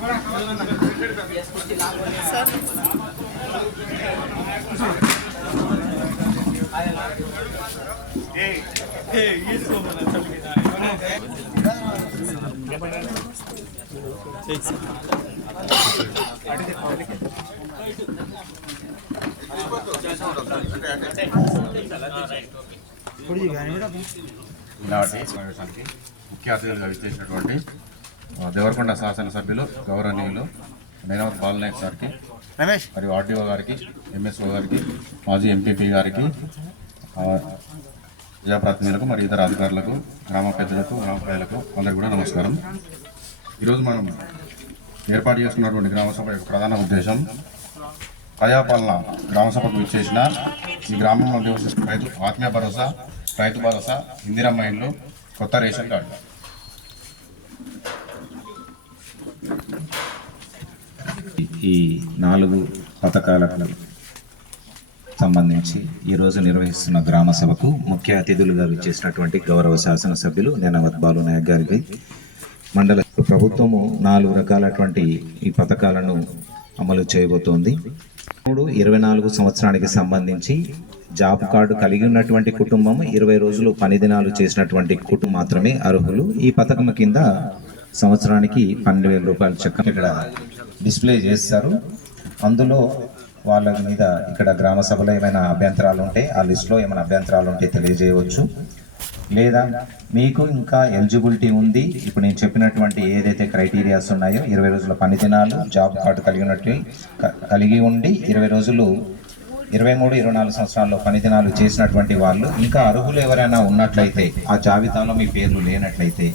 ముఖ్య అతిథులుగా విచ్చేసినటువంటి దేవరకొండ శాసనసభ్యులు గౌరవనీయులు నేనవత్ బాలనాయక్ సార్కి, మరియు ఆర్డీఓ గారికి, ఎంఎస్ఓ గారికి, మాజీ ఎంపీపీ గారికి, ప్రజాప్రతినిధులకు మరియు ఇతర అధికారులకు, గ్రామ పెద్దలకు, గ్రామ ప్రజలకు అందరికీ కూడా నమస్కారం. ఈరోజు మనం ఏర్పాటు చేసుకున్నటువంటి గ్రామసభ యొక్క ప్రధాన ఉద్దేశం ప్రజాపాలన గ్రామసభకు విచ్చేసిన ఈ గ్రామంలో నివసిస్తున్న రైతు ఆత్మీయ భరోసా, రైతు భరోసా, ఇందిరమ్మ ఇండ్లు, కొత్త రేషన్ కార్డు. ఈ 4 పథకాలకు సంబంధించి ఈరోజు నిర్వహిస్తున్న గ్రామ సభకు ముఖ్య అతిథులుగా విచ్చేసినటువంటి గౌరవ శాసనసభ్యులు నేనవత్ బాలునాయక్ గారికి, మండల ప్రభుత్వము 4 రకాలటువంటి ఈ పథకాలను అమలు చేయబోతోంది. 24 సంవత్సరానికి సంబంధించి జాబ్ కార్డు కలిగి ఉన్నటువంటి కుటుంబం 20 రోజులు పని దినాలు చేసినటువంటి కుటుంబం మాత్రమే అర్హులు. ఈ పథకం కింద సంవత్సరానికి 12,000 రూపాయలు చక్కగా ఇక్కడ డిస్ప్లే చేస్తారు. అందులో వాళ్ళ మీద ఇక్కడ గ్రామ సభలో ఏమైనా అభ్యంతరాలు ఉంటే ఆ లిస్టులో ఏమైనా అభ్యంతరాలు ఉంటే తెలియజేయవచ్చు. లేదా మీకు ఇంకా ఎలిజిబిలిటీ ఉంది, ఇప్పుడు నేను చెప్పినటువంటి ఏదైతే క్రైటీరియాస్ ఉన్నాయో 20 రోజుల పని దినాలు, జాబ్ కార్డు కలిగి ఉండి 20 రోజులు 23, 24 సంవత్సరాల్లో పని దినాలు చేసినటువంటి వాళ్ళు, ఇంకా అర్హులు ఎవరైనా ఉన్నట్లయితే ఆ జాబితాలో మీ పేర్లు లేనట్లయితే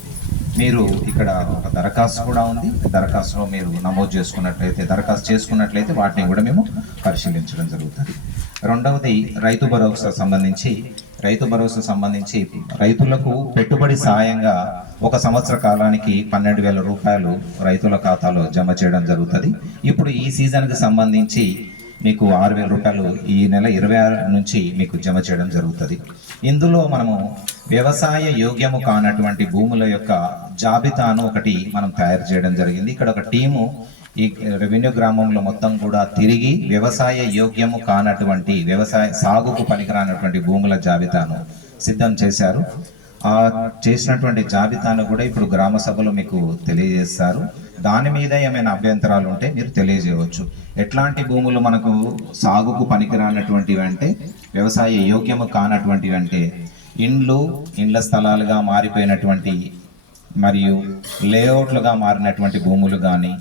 మీరు ఇక్కడ ఒక దరఖాస్తు కూడా ఉంది. దరఖాస్తులో మీరు నమోదు చేసుకున్నట్లయితే వాటిని కూడా మేము పరిశీలించడం జరుగుతుంది. రెండవది రైతు భరోసా సంబంధించి రైతులకు పెట్టుబడి సాయంగా 1 సంవత్సర కాలానికి 12,000 రూపాయలు రైతుల ఖాతాలో జమ చేయడం జరుగుతుంది. ఇప్పుడు ఈ సీజన్కి సంబంధించి మీకు 6,000 రూపాయలు ఈ నెల 26 నుంచి మీకు జమ చేయడం జరుగుతుంది. ఇందులో మనము వ్యవసాయ యోగ్యము కానటువంటి భూముల యొక్క జాబితాను ఒకటి మనం తయారు చేయడం జరిగింది. ఇక్కడ ఒక టీము ఈ రెవెన్యూ గ్రామంలో మొత్తం కూడా తిరిగి వ్యవసాయ యోగ్యము కానటువంటి సాగుకు పనికిరానటువంటి భూముల జాబితాను సిద్ధం చేశారు. ఆ చేసినటువంటి జాబితాను కూడా ఇప్పుడు గ్రామ సభలో మీకు తెలియజేస్తారు. దాని మీద ఏమైనా అభ్యంతరాలు ఉంటే మీరు తెలియజేయవచ్చు. ఎట్లాంటి భూములు మనకు సాగుకు పనికిరానటువంటివి అంటే, వ్యవసాయ యోగ్యము కానటువంటివి అంటే ఇండ్ల స్థలాలుగా మారిపోయినటువంటి మరియు లేఅవుట్లుగా మారినటువంటి భూములు కానీ,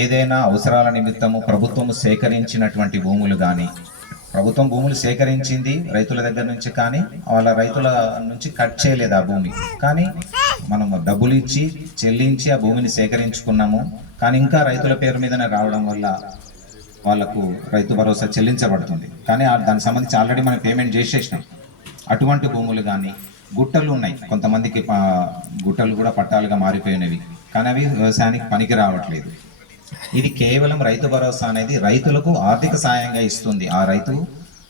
ఏదైనా అవసరాల నిమిత్తము ప్రభుత్వము సేకరించినటువంటి భూములు కానీ, ప్రభుత్వం భూములు సేకరించింది రైతుల దగ్గర నుంచి, కానీ వాళ్ళ రైతుల నుంచి కట్ చేయలేదు ఆ భూమి, కానీ మనం డబ్బులు ఇచ్చి చెల్లించి ఆ భూమిని సేకరించుకున్నాము, కానీ ఇంకా రైతుల పేరు మీదనే రావడం వల్ల వాళ్ళకు రైతు భరోసా చెల్లించబడుతుంది. కానీ దానికి సంబంధించి ఆల్రెడీ మనం పేమెంట్ చేసేసినాం. అటువంటి భూములు కానీ, గుట్టలు ఉన్నాయి, కొంతమందికి గుట్టలు కూడా పట్టాలుగా మారిపోయినవి, కానీ అవి వ్యవసాయానికి పనికి రావట్లేదు. ఇది కేవలం రైతు భరోసా అనేది రైతులకు ఆర్థిక సాయంగా ఇస్తుంది. ఆ రైతు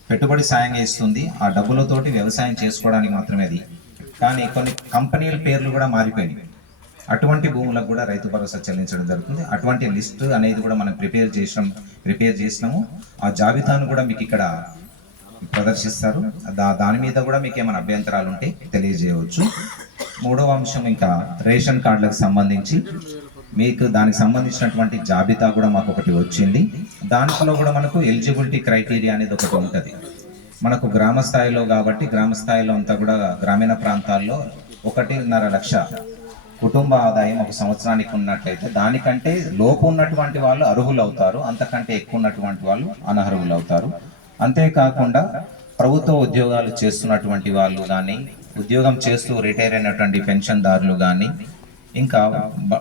పెట్టుబడి సాయంగా ఇస్తుంది. ఆ డబ్బులతోటి వ్యవసాయం చేసుకోవడానికి మాత్రమే అది. కానీ కొన్ని కంపెనీల పేర్లు కూడా మారిపోయినాయి. అటువంటి భూములకు కూడా రైతు భరోసా చెల్లించడం జరుగుతుంది. అటువంటి లిస్ట్ అనేది కూడా మనం ప్రిపేర్ చేసినాము. ఆ జాబితాను కూడా మీకు ఇక్కడ ప్రదర్శిస్తారు. దాని మీద కూడా మీకు ఏమైనా అభ్యంతరాలు ఉంటే తెలియజేయవచ్చు. 3వ అంశం ఇంకా రేషన్ కార్డులకు సంబంధించి మీకు దానికి సంబంధించినటువంటి జాబితా కూడా మాకు ఒకటి వచ్చింది. దాంట్లో కూడా మనకు ఎలిజిబిలిటీ క్రైటీరియా అనేది ఒకటి ఉంటుంది. మనకు గ్రామ స్థాయిలో కాబట్టి గ్రామ స్థాయిలో అంతా కూడా గ్రామీణ ప్రాంతాల్లో 1.5 లక్ష కుటుంబ ఆదాయం ఒక సంవత్సరానికి ఉన్నట్లయితే దానికంటే లోపు ఉన్నటువంటి వాళ్ళు అర్హులు అవుతారు, అంతకంటే ఎక్కువ ఉన్నటువంటి వాళ్ళు అనర్హులు అవుతారు. అంతేకాకుండా ప్రభుత్వ ఉద్యోగాలు చేస్తున్నటువంటి వాళ్ళు కానీ, ఉద్యోగం చేస్తూ రిటైర్ అయినటువంటి పెన్షన్దారులు కానీ, ఇంకా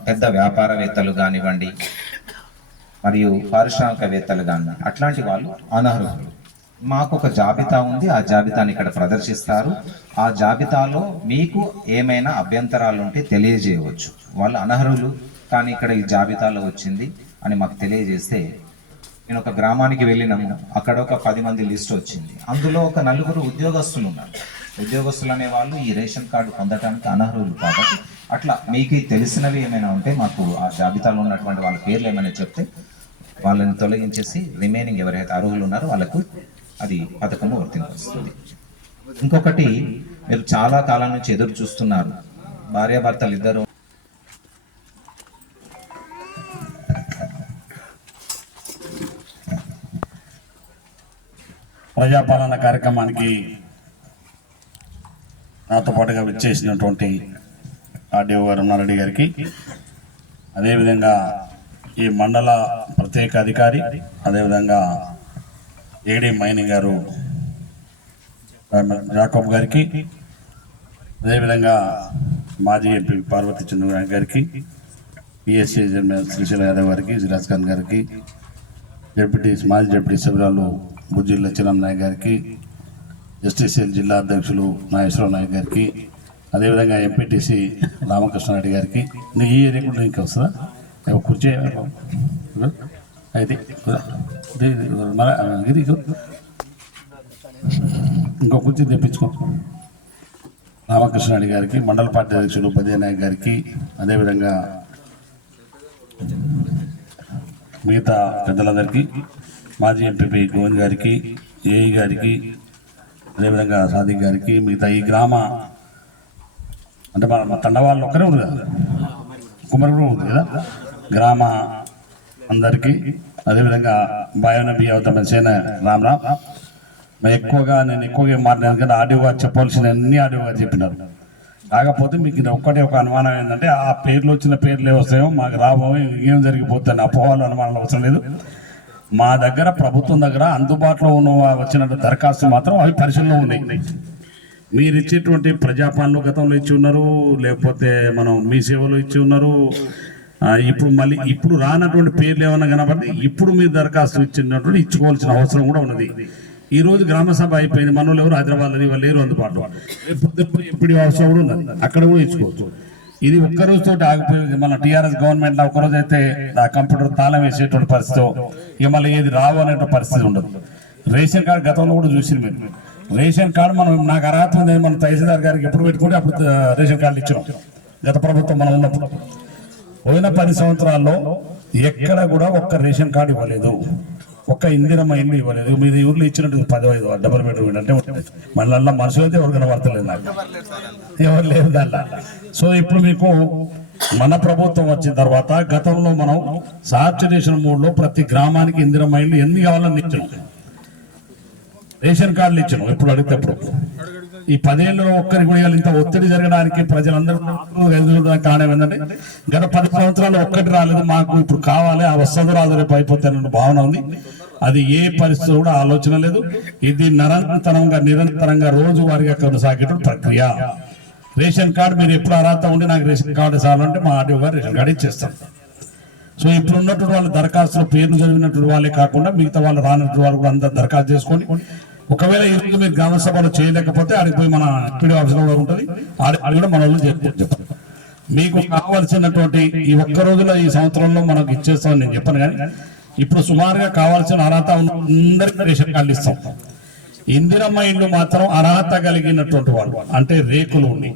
పెద్ద వ్యాపారవేత్తలు కానివ్వండి, మరియు పారిశ్రామికవేత్తలు కానీ, అట్లాంటి వాళ్ళు అనర్హులు. మాకు ఒక జాబితా ఉంది, ఆ జాబితాని ఇక్కడ ప్రదర్శిస్తారు. ఆ జాబితాలో మీకు ఏమైనా అభ్యంతరాలు ఉంటే తెలియజేయవచ్చు. వాళ్ళు అనర్హులు కానీ ఇక్కడ ఈ జాబితాలో వచ్చింది అని మాకు తెలియజేస్తే, నేను ఒక గ్రామానికి వెళ్ళినాము, అక్కడ ఒక 10 మంది లిస్ట్ వచ్చింది. అందులో ఒక 4 ఉద్యోగస్తులు ఉన్నారు. ఉద్యోగస్తులు అనే వాళ్ళు ఈ రేషన్ కార్డు పొందడానికి అనర్హులు. కాబట్టి అట్లా మీకు తెలిసినవి ఏమైనా ఉంటే మాకు ఆ జాబితాలో ఉన్నటువంటి వాళ్ళ పేర్లు ఏమైనా చెప్తే వాళ్ళని తొలగించేసి రిమైనింగ్ ఎవరైతే అర్హులు ఉన్నారో వాళ్ళకు అది పథకము వర్తింపస్తుంది. ఇంకొకటి, మీరు చాలా కాలం నుంచి ఎదురు చూస్తున్నారు, భార్యాభర్తలు ఇద్దరు ప్రజాపాలన కార్యక్రమానికి నాతో పాటుగా విచ్చేసినటువంటి ఆర్డీఓ గారు ఉన్నారెడ్డి గారికి, అదేవిధంగా ఈ మండల ప్రత్యేక అధికారి, అదేవిధంగా ఏడీ మైనింగ్ గారు జాకబ్ గారికి, అదేవిధంగా మాజీ ఎంపీ పార్వతీ చంద్ర గారికి, పిఎస్సీ చైర్మన్ శ్రీశైల యాదవ్ గారికి, సిరాజ్ ఖాన్ గారికి, మాజీ డిప్యూటీ సభ్యురాలు బుజ్జిల్ల చిరం నాయక్ గారికి, ఎస్టీసీఎల్ జిల్లా అధ్యక్షులు నాగేశ్వరరావు నాయక్ గారికి, అదేవిధంగా ఎంపీటీసీ రామకృష్ణారెడ్డి గారికి. ఈ ఏరియా కూడా ఇంకా వస్తుందా కుర్చీ అయితే ఇంకో కుర్చీ తెప్పించుకో. రామకృష్ణారెడ్డి గారికి, మండల పార్టీ అధ్యక్షులు బదే నాయక్ గారికి, అదేవిధంగా మిగతా పెద్దలందరికీ, మాజీ ఎంపీ గోవింద్ గారికి, ఏఈ గారికి, అదేవిధంగా సాదిక్ గారికి, మిగతా ఈ గ్రామ అంటే మన తండ వాళ్ళు ఒక్కరే ఉంది కదా, కుమరగురు ఉంది కదా, గ్రామ అందరికీ, అదేవిధంగా బాయోనబి అవుతాం సేన రామరామ్. నేను ఎక్కువగా మాట్లాడాను కానీ ఆడియో గారు చెప్పాల్సిన అన్ని ఆడియో గారు చెప్పినారు. కాకపోతే మీకు ఒక్కటే ఒక అనుమానం ఏంటంటే, ఆ పేర్లు వచ్చిన పేర్లు వస్తాయో మాకు రాబోయే ఏం జరిగిపోతుంది అపోహలు అనుమానాలు అవసరం లేదు. మా దగ్గర ప్రభుత్వం దగ్గర అందుబాటులో ఉన్న వచ్చిన దరఖాస్తు మాత్రం అవి పరిశీలనలో ఉన్నాయి. మీరు ఇచ్చేటువంటి ప్రజాపాలన గతంలో ఇచ్చి ఉన్నారు, లేకపోతే మనం మీ సేవలు ఇచ్చి ఉన్నారు. ఇప్పుడు రానటువంటి పేర్లు ఏమైనా కనబడి ఇప్పుడు మీరు దరఖాస్తు ఇచ్చినటువంటి ఇచ్చుకోవాల్సిన అవసరం కూడా ఉన్నది. ఈ రోజు గ్రామ సభ అయిపోయింది, మన వాళ్ళు ఎవరు హైదరాబాద్ వాళ్ళు లేరు అందుబాటులో. ఎప్పుడు అవసరం కూడా ఉన్నది, అక్కడ కూడా ఇచ్చుకోవచ్చు. ఇది ఒక్కరోజుతో ఆగిపోయింది. మన టీఆర్ఎస్ గవర్నమెంట్లో ఒక్కరోజు అయితే ఆ కంప్యూటర్ తాళం వేసేటువంటి పరిస్థితి, ఇక మళ్ళీ ఏది రావు అనేటువంటి పరిస్థితి ఉండదు. రేషన్ కార్డు గతంలో కూడా చూసింది మీరు. రేషన్ కార్డు నాకు అర్హత ఉంది, మన తహసీల్దార్ గారికి ఎప్పుడు పెట్టుకుంటే అప్పుడు రేషన్ కార్డులు ఇచ్చినాం గత ప్రభుత్వం మనం ఉన్నప్పుడు. పోయిన 10 సంవత్సరాల్లో ఎక్కడ కూడా ఒక్క రేషన్ కార్డు ఇవ్వలేదు, ఒక్క ఇందిరమ్మ ఇల్లు ఇవ్వలేదు. మీది ఊర్లో ఇచ్చినట్టు 15 డబుల్ బెడ్రూమ్ అంటే మళ్ళీ మనుషులు అయితే ఎవరు కనబడతలేదు, నాకు ఎవరు లేదు దాంట్లో. సో ఇప్పుడు మీకు మన ప్రభుత్వం వచ్చిన తర్వాత గతంలో మనం సాచురేషన్ మోడ్లో ప్రతి గ్రామానికి ఇందిరమ్మ ఇల్లు ఎన్ని కావాలని ఇచ్చినాం, రేషన్ కార్డులు ఇచ్చినాం. ఎప్పుడు అడిగితేప్పుడు ఈ 10 ఏళ్ళలో ఒక్కరికి కూడా ఇంత ఒత్తిడి జరగడానికి ప్రజలందరూ ఎదురుకోవడానికి కారణం ఏంటంటే, గత 10 సంవత్సరాలు ఒక్కటి రాలేదు, మాకు ఇప్పుడు కావాలి, ఆ వస్తు రాదు రేపు అయిపోతాయన్న భావన ఉంది. అది ఏ పరిస్థితి కూడా ఆలోచన లేదు. ఇది నిరంతరంగా రోజువారీగా కొనసాగే ప్రక్రియ. రేషన్ కార్డు మీరు ఎప్పుడు అర్హత ఉండి నాకు రేషన్ కార్డు సాలంటే మా ఆర్డీఓ గారు రేషన్ కార్డు ఇచ్చేస్తాం. సో ఇప్పుడు ఉన్నటువంటి వాళ్ళ దరఖాస్తుల పేర్లు చదివినటువంటి వాళ్ళే కాకుండా మిగతా వాళ్ళు రానటువంటి వాళ్ళు కూడా అందరూ దరఖాస్తు చేసుకొని, ఒకవేళ ఈరోజు మీరు గ్రామ సభలో చేయలేకపోతే ఆడికి పోయి మన ఎంపీడీ ఆఫీస్లో కూడా ఉంటుంది, ఆడి కూడా మన వాళ్ళు చెప్పారు. మీకు కావాల్సినటువంటి ఈ ఒక్క రోజులో ఈ సంవత్సరంలో మనకు ఇచ్చేస్తామని నేను చెప్పాను. కానీ ఇప్పుడు సుమారుగా కావాల్సిన అర్హత అందరికీ రేషన్ కార్డులు ఇస్తాం. ఇందిరమ్మ ఇల్లు మాత్రం అర్హత కలిగినటువంటి వాళ్ళు, అంటే రేకులు ఉండి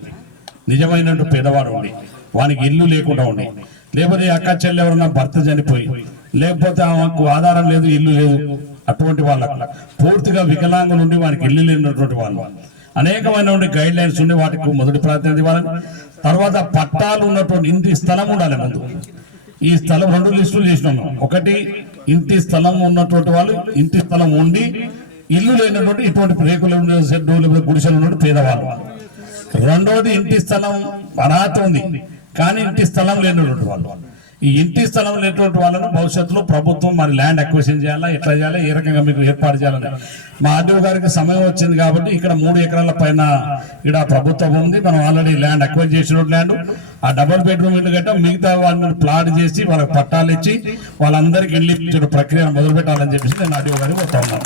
నిజమైనటువంటి పేదవాడు ఉండి వానికి ఇల్లు లేకుండా ఉండి, లేకపోతే అక్క చెల్లి ఎవరన్నా భర్త చనిపోయి, లేకపోతే ఆమెకు ఆధారం లేదు, ఇల్లు లేదు, అటువంటి వాళ్ళకు పూర్తిగా వికలాంగులు ఉండి వారికి ఇల్లు లేనటువంటి వాళ్ళు, అనేకమైనటువంటి గైడ్ లైన్స్ ఉండి వాటికి మొదటి ప్రాధాన్యత ఇవ్వాలని. తర్వాత పట్టాలు ఉన్నటువంటి ఇంటి స్థలం ఉండాలి ముందు. ఈ స్థలం 2 లిస్టులు చేసినాము. ఒకటి ఇంటి స్థలం ఉన్నటువంటి వాళ్ళు, ఇంటి స్థలం ఉండి ఇల్లు లేనటువంటి ఇటువంటి రేకులు షెడ్డు లేకపోతే గుడిసెలు ఉన్నటువంటి పేదవాళ్ళు. రెండవది ఇంటి స్థలం అర్హత ఉంది కానీ ఇంటి స్థలం లేనటువంటి వాళ్ళు. ఈ ఇంటి స్థలం లేనటువంటి వాళ్ళను భవిష్యత్తులో ప్రభుత్వం మరి ల్యాండ్ అక్విజిషన్ చేయాలా, ఎట్లా చేయాలా, ఏ రకంగా మీకు ఏర్పాటు చేయాలని మా ఆర్డీఓ గారికి సమయం వచ్చింది కాబట్టి ఇక్కడ 3 ఎకరాల పైన ఇక్కడ ప్రభుత్వం ఉంది. మనం ఆల్రెడీ ల్యాండ్ అక్వైర్ చేసిన ల్యాండ్, ఆ డబుల్ బెడ్రూమ్ ఇల్లు గట్ట మిగతా వాళ్ళని ప్లాట్ చేసి వాళ్ళకి పట్టాలు ఇచ్చి వాళ్ళందరికీ ఇల్లు ఇచ్చే ప్రక్రియను మొదలు పెట్టాలని చెప్పేసి నేను ఆర్డీఓ గారికి పోతా ఉన్నాను.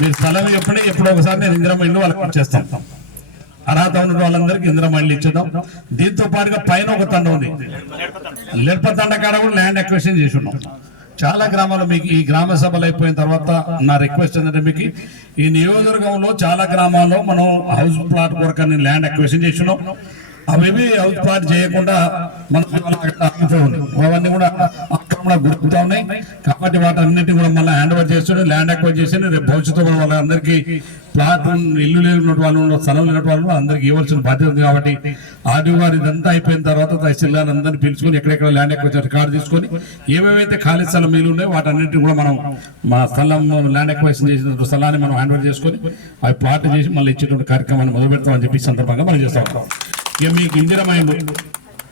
మీరు స్థలం ఎప్పుడో ఒకసారి నేను ఇందిరమ్మ ఇల్లు వాళ్ళకి ఇచ్చేస్తాం. అర్హత ఉన్న వాళ్ళందరికీ ఇందిరమ్మ ఇల్లు ఇచ్చేద్దాం. దీంతో పాటుగా పైన ఒక తండ ఉంది, లెడ్ప తండ కాడ కూడా ల్యాండ్ అక్విజిషన్ చేసి ఉన్నాం. చాలా గ్రామాలు మీకు ఈ గ్రామ సభలు అయిపోయిన తర్వాత నా రిక్వెస్ట్ ఏంటంటే మీకు ఈ నియోజకవర్గంలో చాలా గ్రామాల్లో మనం హౌస్ ప్లాట్ కొరకు ల్యాండ్ అక్విజిషన్ చేసినాం. అవేవి హౌస్ ప్లాట్ చేయకుండా మనం అవన్నీ కూడా గుర్తుతా ఉన్నాయి. కాబట్టి వాటన్నిటి కూడా మళ్ళీ హ్యాండ్ ఓవర్ చేస్తుండే ల్యాండ్ అక్వైర్ చేసి రేపు భవిష్యత్తులో వాళ్ళందరికీ ప్లాట్ ఇల్లు లేనటువంటి వాళ్ళు స్థలం లేనటువంటి వాళ్ళు అందరికి ఇవ్వాల్సిన బాధ్యత ఉంది. కాబట్టి ఆర్డీ గారు ఇదంతా అయిపోయిన తర్వాత తహసీల్దార్ అందరినీ పిలుచుకొని ఎక్కడెక్కడ ల్యాండ్ అక్వైర్ రికార్డు తీసుకొని ఏవేవైతే ఖాళీ స్థలం మిగిలి ఉన్నాయో వాటన్నిటిని కూడా మనం మా స్థలం ల్యాండ్ అక్వైషన్ చేసిన స్థలాన్ని మనం హ్యాండ్ ఓవర్ చేసుకొని అవి ప్లాట్ చేసి మళ్ళీ ఇచ్చేటువంటి కార్యక్రమాన్ని మొదలు పెడతామని చెప్పి సందర్భంగా మనం చేస్తా ఉంటాం. ఇక మీకు ఇందిరమైంది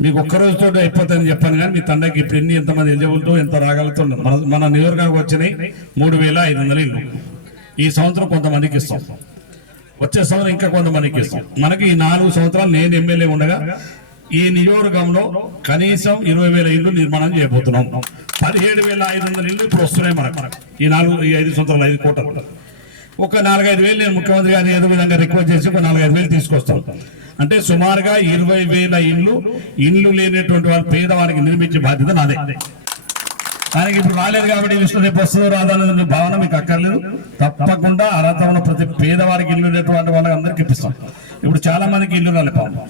మీకు ఒక్కరోజుతో అయిపోతుందని చెప్పాను కానీ మీ తండ్రికి ఇప్పుడు ఎంతమంది ఎలిజిబుల్తో ఎంత రాగలుగుతో మన నియోజకవర్గానికి వచ్చినాయి 3,500 ఇల్లు. ఈ సంవత్సరం కొంతమందికి ఇస్తాం, వచ్చే సంవత్సరం ఇంకా కొంతమందికి ఇస్తాం. మనకి ఈ 4 సంవత్సరాలు నేను ఎమ్మెల్యే ఉండగా ఈ నియోజకవర్గంలో కనీసం 20,000 ఇల్లు నిర్మాణం చేయబోతున్నాం. 17,500 ఇల్లు ఇప్పుడు వస్తున్నాయి మనకు ఈ 5 సంవత్సరాలు 5 కోట్ల. ఒక 4-5 వేలు నేను ముఖ్యమంత్రి గారిని ఏదో విధంగా రిక్వెస్ట్ చేసి ఒక 4-5 వేలు తీసుకొస్తాం. అంటే సుమారుగా 20,000 ఇల్లు లేనటువంటి వాళ్ళు పేదవారికి నిర్మించే బాధ్యత నాదే. దానికి ఇప్పుడు రాలేదు కాబట్టి విష్ణు రేపు వస్తుందో రాదనే భావన మీకు అక్కర్లేదు. తప్పకుండా అర్హత ఉన్న ప్రతి పేదవారికి ఇల్లు లేనటువంటి వాళ్ళకి అందరికి ఇప్పిస్తాం. ఇప్పుడు చాలా మందికి ఇల్లు రాలేదు పాపం.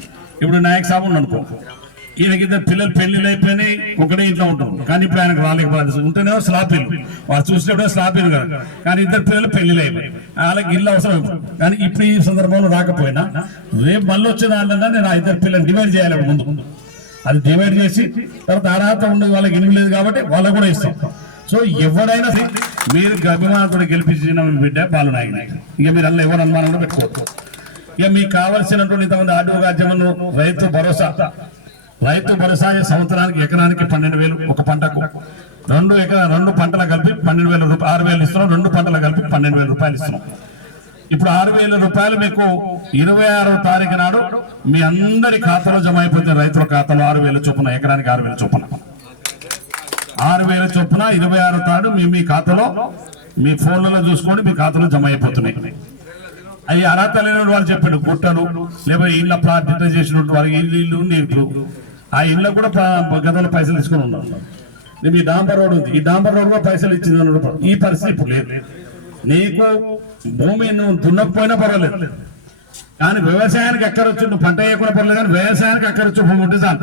ఇప్పుడు నాయక్ సాబు అనుకో, ఈయనకి 2 పిల్లలు పెళ్లిళ్ళు అయిపోయినాయి, ఒకటే ఇంట్లో ఉంటారు. కానీ ఇప్పుడు ఆయనకు రాలేకపోతే ఉంటేనేమో స్లాబ్ ఇల్లు, వాళ్ళు చూసినప్పుడే స్లాబ్ ఇల్లు కదా. కానీ 2 పిల్లలు పెళ్లిళ్ళు అయిపోయి వాళ్ళకి ఇల్లు అవసరం. కానీ ఇప్పుడు ఈ సందర్భంలో రాకపోయినా రేపు మళ్ళీ వచ్చే దాంట్లో నేను 2 పిల్లలు డివైడ్ చేయాలి. ముందు అది డివైడ్ చేసి తర్వాత అర్హత ఉండదు వాళ్ళకి ఇల్లు లేదు కాబట్టి వాళ్ళకు కూడా ఇస్తాం. సో ఎవరైనా మీరు అభిమానంతో గెలిపించిన బిడ్డ పాలు నాయకుడు. ఇక మీరు అలా ఎవరు అనుమానంలో పెట్టుకోవచ్చు. ఇక మీకు కావాల్సినటువంటి ఇంతమంది ఆర్డీఓ గారు రైతు భరోసా సంవత్సరానికి ఎకరానికి 12,000 ఒక పంటకు 2 పంటలు కలిపి 12,000 రూపాయలు 6,000 ఇస్తున్నాం. 2 పంటలు కలిపి 12,000 రూపాయలు ఇస్తున్నాం. ఇప్పుడు 6,000 రూపాయలు మీకు 26వ తారీఖు నాడు మీ అందరి ఖాతాలో జమ అయిపోతుంది. రైతుల ఖాతాలో 6,000 చొప్పున ఎకరానికి 6,000 చొప్పున 6,000 చొప్పున 26వ తారీఖు మీ ఖాతాలో మీ ఫోన్లలో చూసుకొని మీ ఖాతాలో జమ అయిపోతున్నాయి. అవి అర్హత లేని వాళ్ళు చెప్పాడు గుట్టలు లేకపోతే ఇళ్ళ ప్లాట్ చేసినట్టు వాళ్ళకి ఇల్లు నీళ్ళు ఆ ఇళ్ళకు కూడా గతంలో పైసలు తీసుకుని ఉన్నారు. ఈ డాంబర్ రోడ్ ఉంది, ఈ డాంబర్ రోడ్ కూడా పైసలు ఇచ్చింది. ఈ పరిస్థితి ఇప్పుడు లేదు. నీకు భూమి నువ్వు దున్నకపోయినా పర్వాలేదు, కానీ వ్యవసాయానికి అక్కరొచ్చు, నువ్వు పంట వేయకుండా పర్లేదు, కానీ వ్యవసాయానికి అక్కరొచ్చు భూమి ఉంటే చాలు.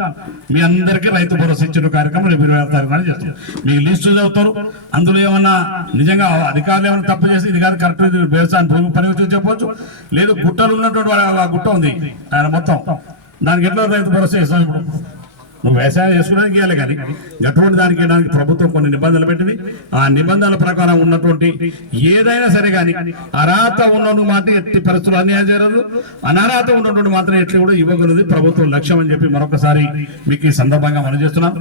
మీ అందరికీ రైతు భరోసా ఇచ్చిన కార్యక్రమం రేపు 26వ తారీఖు చేస్తారు. మీకు లిస్టు చదువుతారు, అందులో ఏమన్నా నిజంగా అధికారులు ఏమైనా తప్పు చేసి ఇది కాదు కరెక్ట్ వ్యవసాయం భూమి పని చెప్పవచ్చు. లేదు గుట్టలు ఉన్నటువంటి ఆ గుట్ట ఉంది ఆయన మొత్తం దానికి ఎట్లా రైతు భరోసా ఇస్తాం. ఇప్పుడు నువ్వు వ్యవసాయం చేసుకోవడానికి ఇవ్వాలి, కానీ అటువంటి దానికి దానికి ప్రభుత్వం కొన్ని నిబంధనలు పెట్టింది. ఆ నిబంధనల ప్రకారం ఉన్నటువంటి ఏదైనా సరే కానీ అర్హత ఉన్న మాట ఎట్టి పరిస్థితులు అన్యాయం చేయలేదు, అనర్హత ఉన్నటువంటి మాత్రం ఎట్లు కూడా ఇవ్వగలదు ప్రభుత్వం లక్ష్యం అని చెప్పి మరొకసారి మీకు ఈ సందర్భంగా మనం చేస్తున్నాం.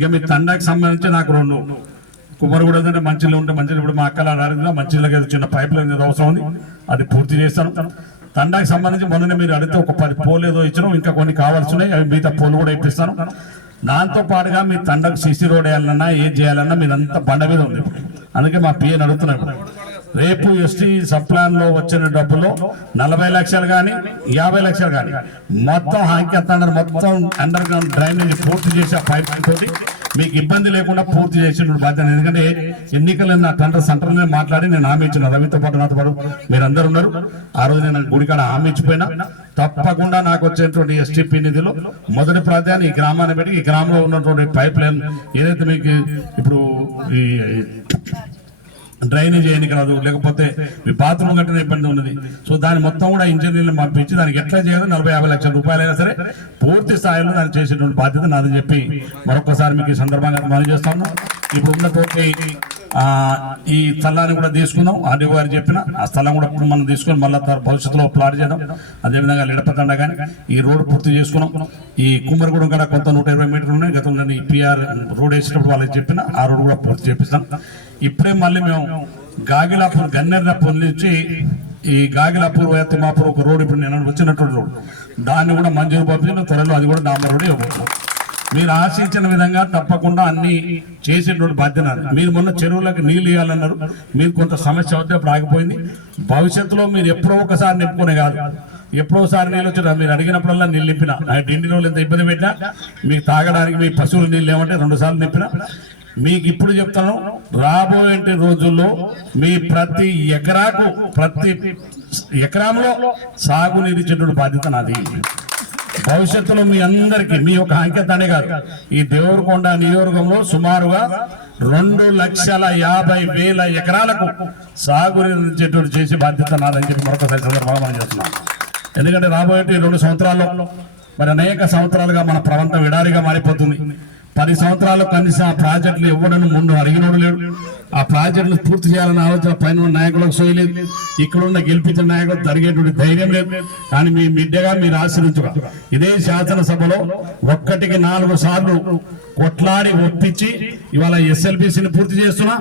ఇక మీ తండాకి సంబంధించి నాకు 2 కుమ్మరి కూడా ఏంటంటే మంచిలో ఉంటే మంచిగా ఇప్పుడు మా అక్కల మంచిగా చిన్న పైప్ లైన్ అవసరం ఉంది, అది పూర్తి చేస్తాను. తండాకి సంబంధించి మొన్న మీరు అడిగితే ఒక 10 పోలు ఏదో ఇచ్చినాం, ఇంకా కొన్ని కావాల్సి ఉన్నాయి, అవి మిగతా పోలు కూడా ఇప్పిస్తాను. దాంతో పాటుగా మీ తండకు సిసి రోడ్ వేయాలన్నా ఏది చేయాలన్నా మీరంతా బండ మీద ఉంది. అందుకే మా పిఎన్ అడుగుతున్నాం. రేపు ఎస్టీ సబ్ ప్లాన్ లో వచ్చిన డబ్బులో 40 లక్షలు కానీ 50 లక్షలు కానీ మొత్తం హాంకెత్తాండర్ మొత్తం అండర్ గ్రౌండ్ డ్రైనేజ్ పూర్తి చేసి ఆ పైప్ లైన్ తోటి మీకు ఇబ్బంది లేకుండా పూర్తి చేసిన బాధ్యత. ఎందుకంటే ఎన్నికలు నా తండ్రి సెంటర్లో మాట్లాడి నేను హామీ ఇచ్చిన రవితో పాటు నాతో పాటు మీరందరూ ఉన్నారు. ఆ రోజు నేను గుడికాడ హామీ ఇచ్చిపోయినా తప్పకుండా నాకు వచ్చేటువంటి ఎస్టీపీ నిధులు మొదటి ప్రాధాన్యత ఈ గ్రామాన్ని పెట్టి ఈ గ్రామంలో ఉన్నటువంటి పైప్ లైన్ ఏదైతే మీకు ఇప్పుడు ఈ డ్రైనేజ్ చేయడానికి రాదు, లేకపోతే మీ బాత్రూమ్ కట్టిన ఇబ్బంది ఉన్నది. సో దాని మొత్తం కూడా ఇంజనీర్లు పంపించి దానికి ఎట్లా చేయాలో 40-50 లక్షల రూపాయలైనా సరే పూర్తి స్థాయిలో దాన్ని చేసేటువంటి బాధ్యత నాదని చెప్పి మరొకసారి మీకు ఈ సందర్భంగా మనం చేస్తా ఉన్నాం. ఇప్పుడు ఉన్నటువంటి ఈ స్థలాన్ని కూడా తీసుకుందాం. ఆర్డీఓ గారు చెప్పిన ఆ స్థలం కూడా మనం తీసుకొని మళ్ళీ భవిష్యత్తులో ప్లాట్ చేద్దాం. అదేవిధంగా లిడపతండ కానీ ఈ రోడ్డు పూర్తి చేసుకున్నాం. ఈ కుమ్మరిగూడెం కూడా కొంత 120 మీటర్లు ఉన్నాయి. గతంలో ఈ పిఆర్ రోడ్ వేసినప్పుడు వాళ్ళకి చెప్పిన ఆ రోడ్డు కూడా పూర్తి చేపిస్తాం. ఇప్పుడే మళ్ళీ మేము గాగిలాపూర్ గన్నెర్లపూర్ నుంచి ఈ గాగిలాపూర్ తిమ్మాపూర్ ఒక రోడ్ ఇప్పుడు నేను వచ్చినటువంటి రోడ్ దాన్ని కూడా మంజూరు పంపించిన త్వరలో అది కూడా డాంబర్ రోడ్ ఇవ్వబోతున్నాం. మీరు ఆశించిన విధంగా తప్పకుండా అన్ని చేసేటువంటి బాధ్యత. మీరు మొన్న చెరువులకు నీళ్ళు ఇవ్వాలన్నారు, మీరు కొంత సమస్య అవుతే అప్పుడు ఆగిపోయింది. భవిష్యత్తులో మీరు ఎప్పుడో ఒకసారి నింపుకునే కాదు, ఎప్పుడోసారి నీళ్ళు వచ్చినా మీరు అడిగినప్పుడల్లా నీళ్ళు నింపిన డిండి రోజులు ఎంత ఇబ్బంది పెట్టినా మీకు తాగడానికి మీ పశువులు నీళ్ళు ఏమంటే 2 సార్లు నింపిన. మీకు ఇప్పుడు చెప్తాను రాబోయే రోజుల్లో మీ ప్రతి ఎకరాంలో సాగునీరు చెట్టు బాధ్యత నాది. భవిష్యత్తులో మీ అందరికీ మీ యొక్క అంకెతనే కాదు, ఈ దేవరకొండ నియోజకంలో సుమారుగా 2,50,000 ఎకరాలకు సాగునీరు చెట్టు చేసే బాధ్యత నాదని చెప్పి మరొకసారి సందర్భంగా మనం చేస్తున్నాం. ఎందుకంటే రాబోయే 2 సంవత్సరాల్లో మరి అనేక సంవత్సరాలుగా మన ప్రాంతం ఎడారిగా మారిపోతుంది. 10 సంవత్సరాలు కనీసం ఆ ప్రాజెక్టులు ఇవ్వడానికి ముందు అడిగినోడు లేడు. ఆ ప్రాజెక్టులు పూర్తి చేయాలన్న ఆలోచన పైన నాయకులకు సోయలేదు. ఇక్కడున్న గెలిపించిన నాయకులు జరిగేటువంటి ధైర్యం లేదు. కానీ మీ బిడ్డగా మీరు ఆశ్రయించుగా ఇదే శాసనసభలో 1కి 4 సార్లు కొట్లాడి ఒప్పించి ఇవాళ SLBCని పూర్తి చేస్తున్నా.